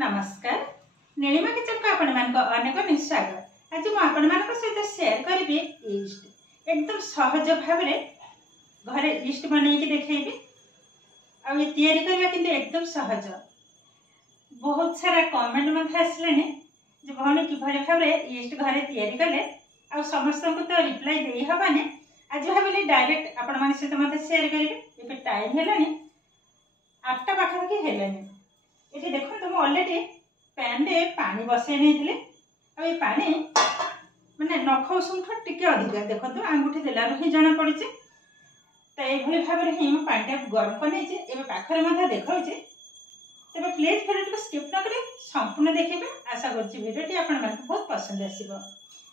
नमस्कार नीलिमा किचन को आपण अनेक स्वागत। आज मुझे सहित शेयर करी ईस्ट एकदम सहज भाव घरे ईस्ट बनई देखेबी। आया एकदम सहज बहुत सारा कमेंट आसले भौणी कि भाव ईस्ट घरे कले आ समस्त को तो रिप्लाई दे हबानी। आज भाविली डायरेक्ट आपण सहित मत शेयर करेंगे। टाइम है 8टा पाखापाखि है। ये देखो तुम ऑलरेडी पैन रे पानी बसई नहीं पानी माने नख उसुम टे अधिका देखो आंगुठी देलार ही जना पड़ी। तो ये भाव में ही पानी गरम कर पाखे देखा तेज प्लीज भिडियो स्किप न करें संपूर्ण देखिए। आशा करी बहुत पसंद आसो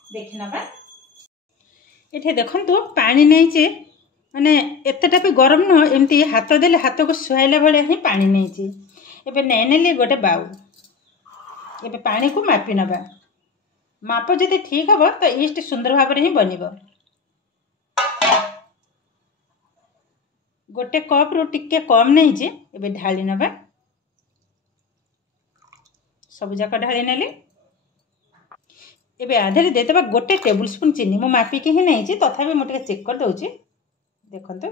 देखी ना। ये देखो पानी नहीं माने एतटा भी गरम नुह एमती हाथ देले हाथ को सुहाइला भाया ही पानी नहीं। एबे नैनेली गोटे बाउल एबे पानी को मापी नबा। माप जदि ठीक हम तो ईस्ट सुंदर भाव ही बनिब। गोटे कप रु टिके कम नहीं एबे ढाली नबा। सब जाक ढाली नेली। एबे आधे देदेबा गोटे टेबुल स्पून चीनी। मु मापिकी ही नहीं तथापि मुझे चेक कर दउची। देखंतु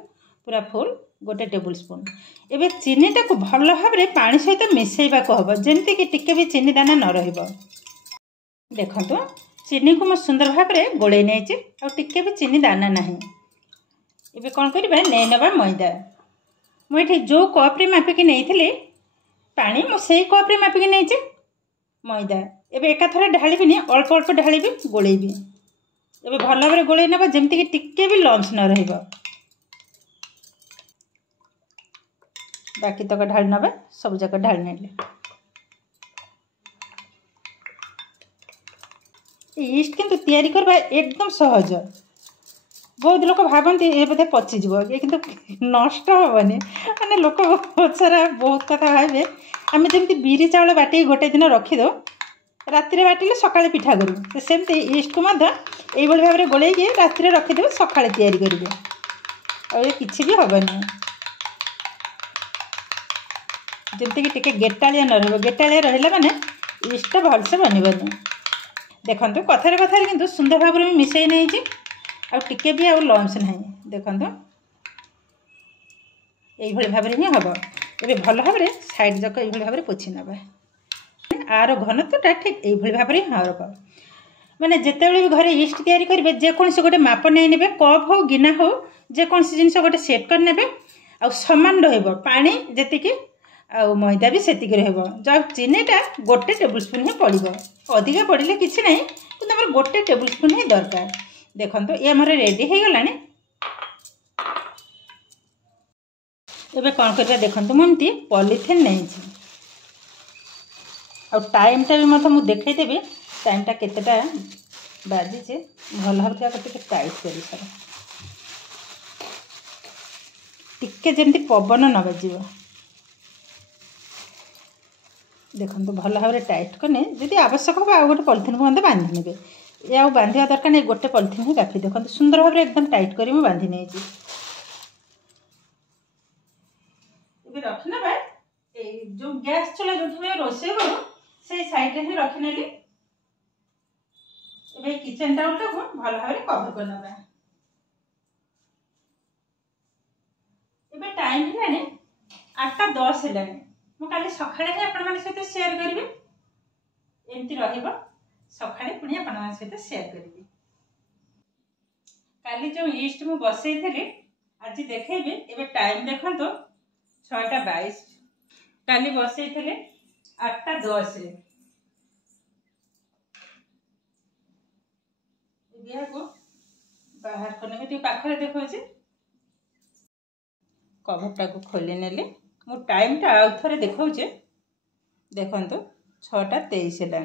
पूरा फुल गोटे टेबुल स्पून। एबे चीनी टाको भल भाव में पानी सहित मिसेबा को हबो जेमति कि टिके भी चीनी दाना न रहिबो। देखंतु चीनी को मु सुंदर भाव में गोले नेछि आ टिके भी चीनी दाना नाही। एबे कोन करबा नै नबा मैदा। मु एठी जो कप रे मापिकी नैथिली पानी मु सेही कप रे मापिकी नैछि मैदा। एबे एका थरे ढालिबिनी अल्प अल्प ढालिबी गोलेबी। एबे भल भाव में गोले नबा जेमति कि टिके भी लम्स न रहिबो। बाकी तक ढाली नबा। सब जाक ढाली नेले। ईस्ट किंतु तैयारी करबा एकदम सहज। बहुत लोग भावती ये बोधे पचिज ये किंतु नष्ट हेनी माने लोक बहुत सारा बहुत कथा भावे। आम जमी बिरी चाउल बाटी गोटे दिन रखीद राति बाटिले सकाଳେ पिठा करूँ सेमती ईस्ट को यही भाव में गोल राति रखीदे सकाଳେ तैयारी करेंगे और किसी भी हेनी। जमती कि टिके गेटालिया न रही गेटालिया रहा माने ईस्ट भलसे बनबनी। देखो कथार कथार किंतु सुंदर भाव में मिसई नहीं आ टिके भी आ लम्स ना। देखो यही भाव में ही हम ये भल भाव में साइड जाक ये भाव में पोछि नबा। आर घनत्वटा ठीक यही भाव में हम माने जिते भी घरे ईस्ट तैयारी करेंगे जेकोसी गोटे माप नहीं ने कप हो गिना हो जेकोसी जिन गोटे सेट कर ने आ सामान पानी जी आ मैदा भी सेतिक रहा। चीनीटा गोटे टेबुल स्पून ही पड़ो अधिका पड़े कि ना कि गोटे टेबुल स्पून ही दरकार। देखो ये आम रेडी हो गला। एबे कौन कर देखो मुझे पॉलीथिन नहीं आ टाइमटा भी मतलब मुझे देखईदेवी टाइमटा केतेटा बाजी भल भाव टाइट कर सारा टिके जमी पवन न बाजिब। देखो भल भाव में टाइट कने जदि आवश्यक हो गोटे पॉलीथिन को बांधि ने ये आ बांधा दरकार नहीं गोटे पॉलीथिन ही काफी। देखो सुंदर भाव में एकदम टाइट कर बांधि नहीं रखना जो गैस चूल्हा जो रोषे करूँ से साइड ही रखिनेली। किचन टाउल टाक भल भाव में कभर कर नबा। टाइम है 8:10 है। मुझे सकाଳେ ही आपण सहित शेयर करी एमती रकाଳେ पुणी आपण सहित शेयर करी। काली जो ईस्ट मु बसई थी आज देखेबी। एबे टाइम देखो 6:22। काली बसई थी 8:10 को बाहर करने पाखे देखो कभरटा को खोली नेली। मु टाइमटा आउ थे देखा देखो 6:23 है।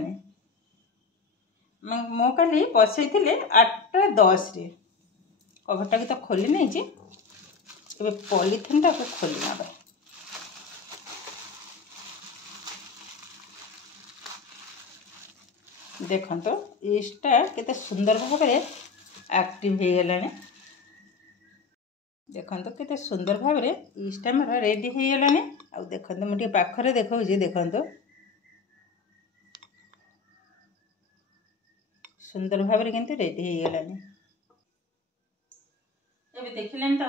मु काली बसई थी 8:10 कभरटा भी तो खोली नहीं पॉलीथिन टाक खोली नबा। देखो ईस्टा केते सुंदर भाव में एक्टिव हो गलानी। देखो केते सुंदर भाव में ईस्ट रेडी हो गलानी। आ देखो मुझे पाखरे देखा देखो सुंदर भाव में किंतु रेडी हो गलानी। एबे देखिलेन तो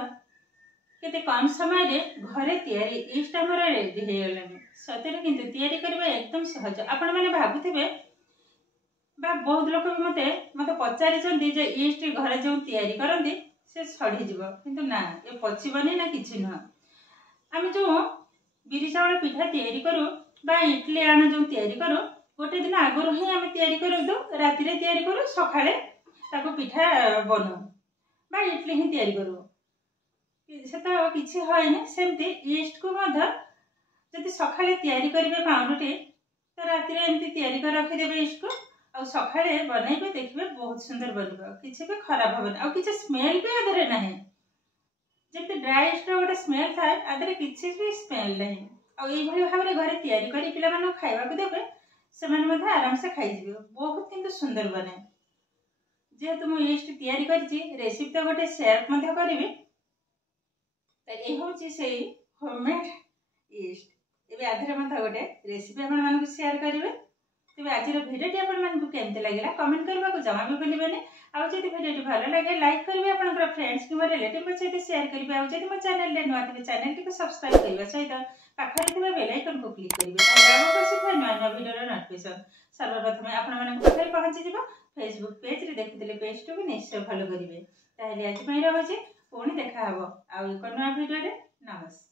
केते कम समय रे घरे तयारी ईस्ट हमर रेडी हो गलानी। सतरे किंतु तयारी करबा एकदम सहज। आपण माने भाबुथिबे बा बहुत लोक भी मते मते पचारि चंदी जे ईस्ट घरे जो तयारी करंदी से सड़ी जीव, किंतु ना ये पचिबनी ना किछि न। आम जो बिरी चाउल पिठा तैयारी करूँ बा इडली आण जो तैयारी करूँ गोटे दिन आगुरी ही आम तैयारी करूँ राति तैयारी करूँ सकाळे ताको पिठा बनू बा इडली ही तैयारी करूँ से तो किसी है सेमती ईस्ट को जब सकाळे तैयारी करेंगे पाउंडटी तो राति एमती तैयारी कर रखिदेवे ईस्ट को आ सकाळे बनइबे देखिए बहुत सुंदर बनब किसी भी खराब हेनी आ किसी स्मेल भी आधे ना जब ड्राई ईस्ट गोटे स्मेल थाए आधे किसी भी स्मेल ना आई भाव में घरे तैयारी कर पिला खावा देवे से आराम से खाईजे बहुत किंतु सुंदर बने। जेहेतु मुझे ईस्ट तैयारी रेसिपी तो गोटे शेयर करी ये हूँ से होममेड ईस्ट एवं आधे गोटे रेसिपी आप शेयर करेंगे। तेज आज भिडियोटी आपको केमती लगे कमेंट करने को जमा भी भूलें। आउ जब भिडियोटी भल लगे लाइक करेंगे आप फ्रेंड्स कि रिलेटिव सहित शेयर करेंगे। आउ जब मो चैनल नुआ थे चैनल टी सब्सक्राइब करने सहित पाखे बेल आइकन को क्लिक करेंगे नुआ नुआ भिडियो नोटिफिकेशन सर्वप्रथम आपे पहुंची फेसबुक पेज रे देखुले पेज को भी निश्चय फॉलो करेंगे। आज रही पुणी देखा आउ एक नुआ भिडियो। नमस्कार।